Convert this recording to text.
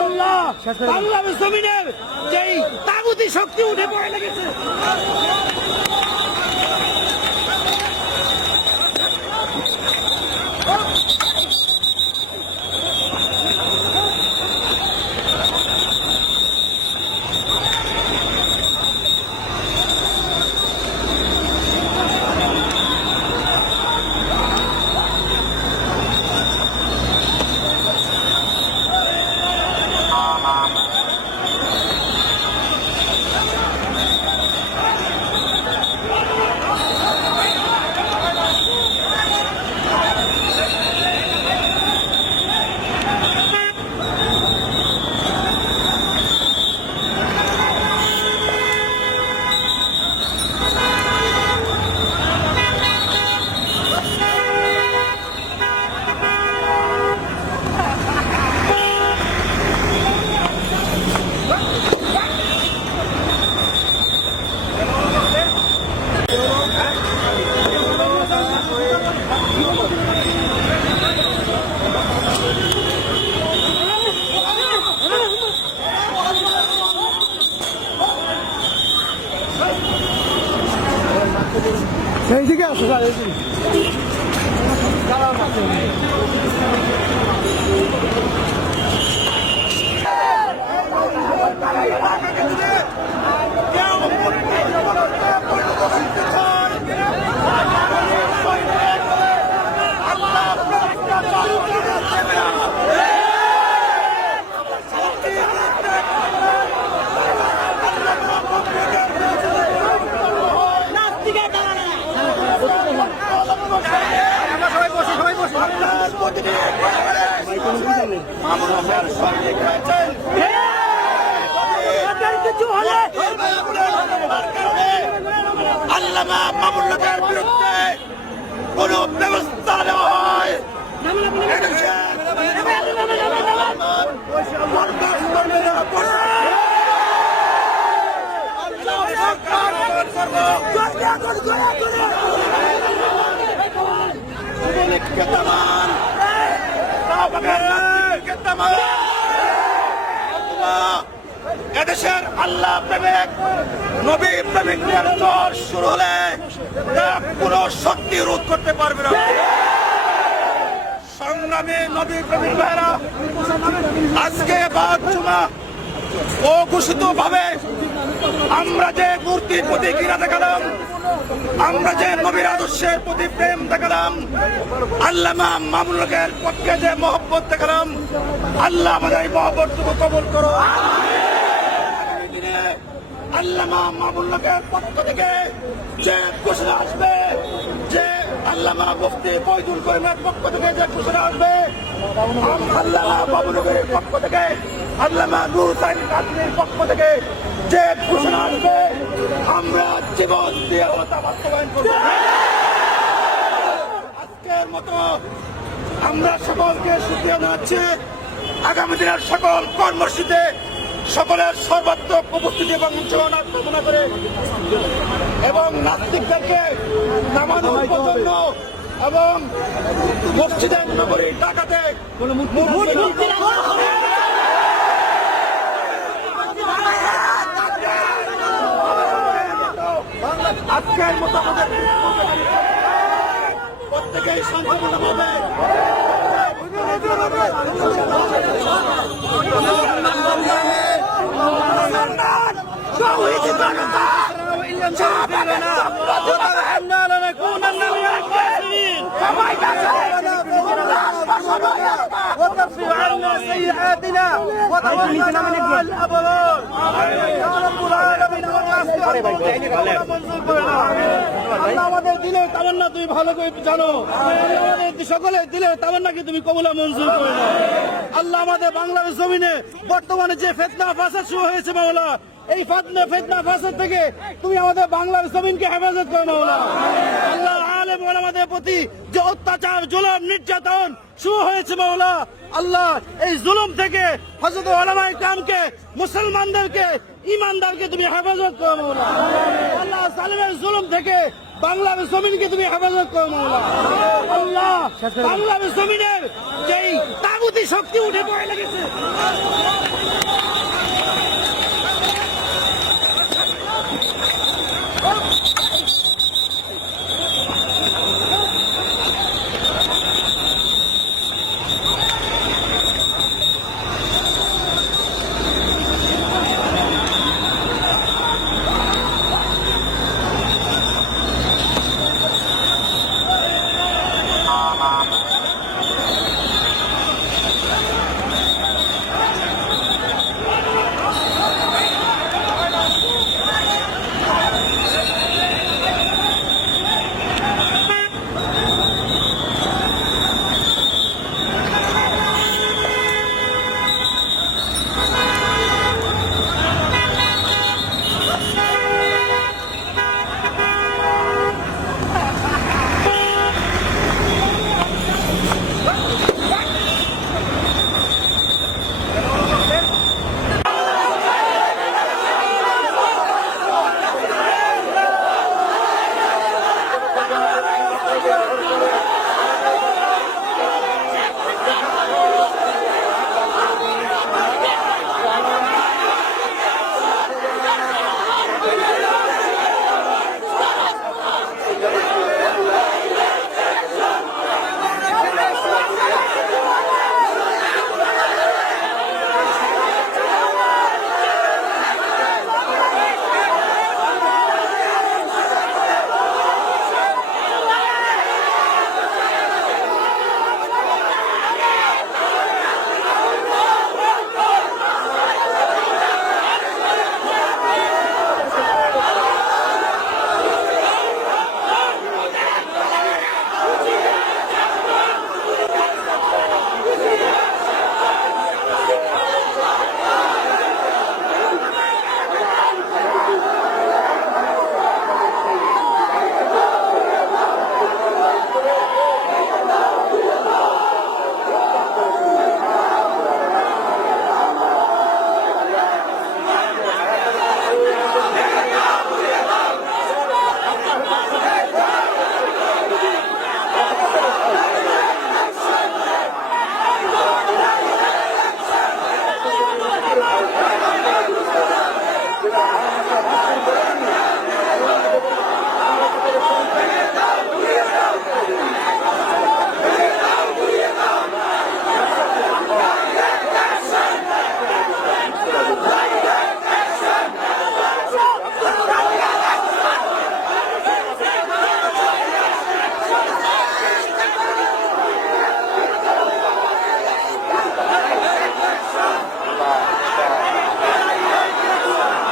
আল্লাহ বাংলাদেশ জমিনের যেই তাগুতি শক্তি উঠে পড়ে লেগেছে। এইদিকে আসো স্যার, আল্লামা মামুনুল হকের বিরুদ্ধে কোন ব্যবস্থা নেওয়া হয় এদেশের আল্লাহ প্রেমিক নবী প্রেমিকদের জ্বর শুরু হলে কোন শক্তি রোধ করতে পারবে না। সংগ্রামী নবী প্রেমিক ভাইরা, আজকে বাদ জুমা ও ঘোষিত ভাবে আমরা যে মূর্তির প্রতি ঘৃণা দেখালাম, আমরা যে নবীর আদর্শের প্রতি প্রেম দেখালাম, আল্লামা মামুনুল হকের পক্ষে যে মহব্বত দেখালাম, আল্লাহ আমাদের এই মহব্বতটুকু কবুল করো। আল্লামা মামুনুল হকের পক্ষ থেকে যে ঘোষণা আসবে, যে আল্লামা মুফতি ফয়জুল করিমের পক্ষ থেকে যে ঘোষণা আসবে, আল্লামা মামুনুল হকের পক্ষ থেকে, আল্লামা নূর হুসাইন কাজীর পক্ষ থেকে যে ঘোষণা আসবে, আমরা জীবন দিয়ে তা বাস্তবায়ন করব। আজকের মতো আমরা সকলকে শুকরিয়া জানাচ্ছি। আগামী দিনের সকল কর্মসূচিতে সকলের সর্বাত্মক উপস্থিতি এবং অংশগ্রহণ কামনা করে এবং নাস্তিকদেরকে নামানোর জন্য এবং মসজিদের নগরী ঢাকাতে আজকের মতো আমাদের প্রত্যেকেই শান্তিপূর্ণভাবে وتغفر عنا سيئاتنا وتوفنا مع الأبرار يا رب العالمين আমাদের দিলের তামান্না তুমি ভালো করে জানো, আমাদের সকলের দিলের তামান্নাকে তুমি কবুল মঞ্জুর করে নাও। আল্লাহ আমাদের বাংলাদেশ জমিনে বর্তমানে যে ফিতনা ফাসাদ শুরু হয়েছে মাওলা, এই ফিতনা ফাসাদ থেকে তুমি আমাদের বাংলাদেশ জমিনকে হেফাজত করে মাওলা। আল্লাহ আলেম ওলামাদের প্রতি যে অত্যাচার, জুলুম, নির্যাতন শুরু হয়েছে মাওলা, আল্লাহ এই জুলুম থেকে হযরত উলামায়ে কেরামকে, মুসলমানদেরকে, ঈমানদারকে তুমি হেফাজত করো মাওলা। আল্লাহ জালিমের জুলুম থেকে বাংলাদেশ জমিনকে তুমি হেফাজত করো মাওলা। আল্লাহ বাংলাদেশ জমিনের যেই তাগুতি শক্তি উঠে পড়ে লেগেছে,